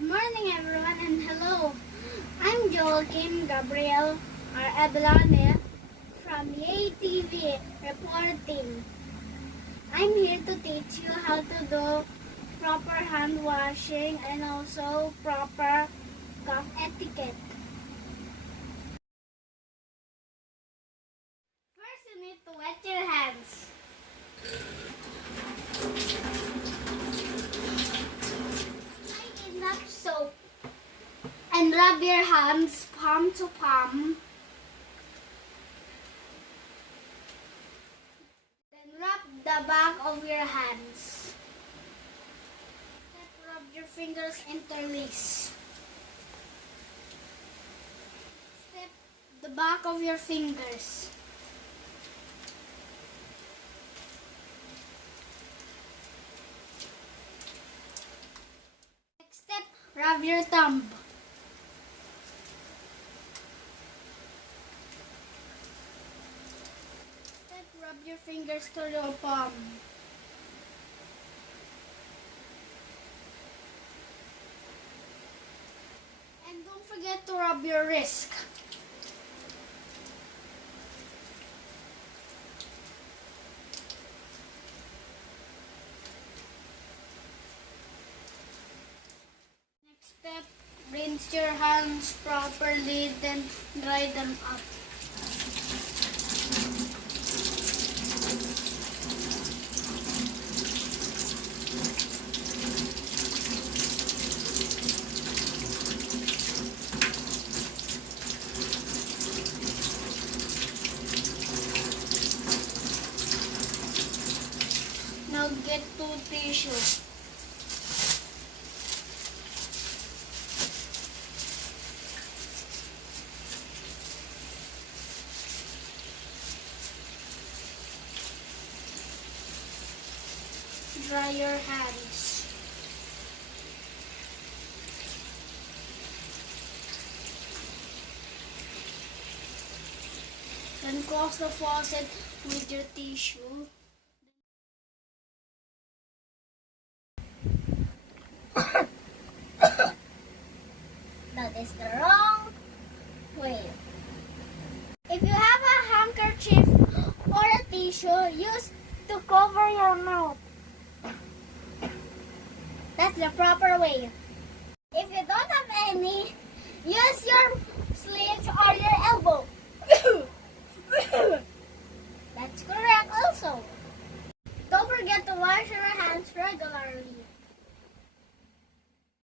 Good morning, everyone, and hello. I'm Joaquin Gabriel R. Ablane from Yay TV reporting. I'm here to teach you how to do proper hand washing and also proper cough etiquette. First, you need to wet your hands. Take enough soap and rub your hands palm to palm. Then rub the back of your hands. Then rub your fingers interlace. Step the back of your fingers. Next step, rub your thumb. Step, rub your fingers to your palm. And don't forget to rub your wrist. Next step, rinse your hands properly, then dry them up. Now get two tissues. Dry your hands. Then close the faucet with your tissue. That is the wrong way. If you have a handkerchief or a tissue, use to cover your mouth. That's the proper way. If you don't have any, use your